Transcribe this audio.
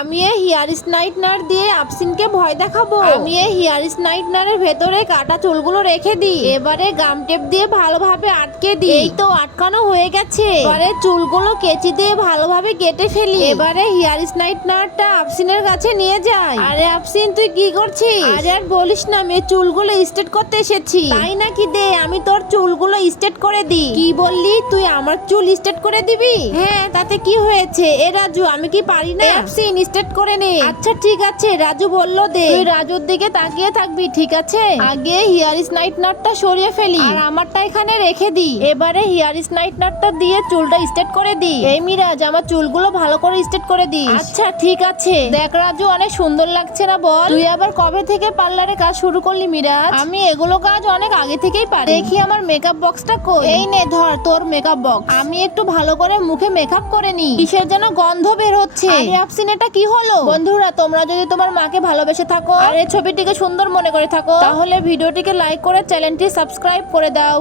আমি এই হেয়ার স্ট্রাইটনার দিয়ে আফসিনকে ভয় দেখাবো। আমি এই হেয়ার স্ট্রাইটনারের ভেতরে কাটা চুলগুলো রেখে দিই। এবারে গাম টেপ দিয়ে ভালোভাবে আটকে দিই। এই তো আটকানো হয়ে গেছে। এবারে চুলগুলো কেচি দিয়ে ভালোভাবে কেটে ফেলি। এবারে হেয়ার স্ট্রাইটনারটা আফসিনের কাছে নিয়ে যাই। আরে আফসিন, তুই কি করছিস? আরে আর বলিস না, আমি চুলগুলো স্ট্রেট করতে এসেছি। তাই নাকি? দে আমি তোর চুলগুলো স্ট্রেট করে দিই। কি বললি? তুই আমার চুল স্ট্রেট করে দিবি? হ্যাঁ, তাতে কি হয়েছে? এ রাজু, আমি কি পারি না? আফসিন, স্ট্রেট করে নে। আচ্ছা ঠিক আছে, রাজু বললো দে। তুই রাজুর দিকে তাকিয়ে থাকবি, ঠিক আছে? আগে হেয়ার স্ট্রাইটনারটা সরিয়ে ফেলি আর আমারটা এখানে রেখে দিই। এবারে হেয়ার স্ট্রাইটনারটা দিয়ে চুলটা স্ট্রেট করে দিই। এই মিরাজ, আমার চুলগুলো ভালো করে স্ট্রেট করে দিস। আচ্ছা ঠিক আছে। দেখ রাজু, অনেক সুন্দর লাগছে না বল? তুই আবার কবে থেকে পার্লারে কাজ শুরু করলি মিরাজ? আমি এগুলো কাজ অনেক আগে থেকেই পারি। দেখি আমার মেকআপ বক্সটা কই। এই নে ধর তোর মেকআপ বক্স। আমি একটু ভালো করে মুখে মেকআপ করে নি। কিসের যেন গন্ধ বের হচ্ছে। আরে আফসিন, এটা কি হলো? বন্ধুরা, তোমরা যদি তোমার মাকে ভালোবেসে থাকো আর এই ছবিটিকে সুন্দর মনে করে থাকো, তাহলে ভিডিওটিকে লাইক করে চ্যানেলটি সাবস্ক্রাইব করে দাও।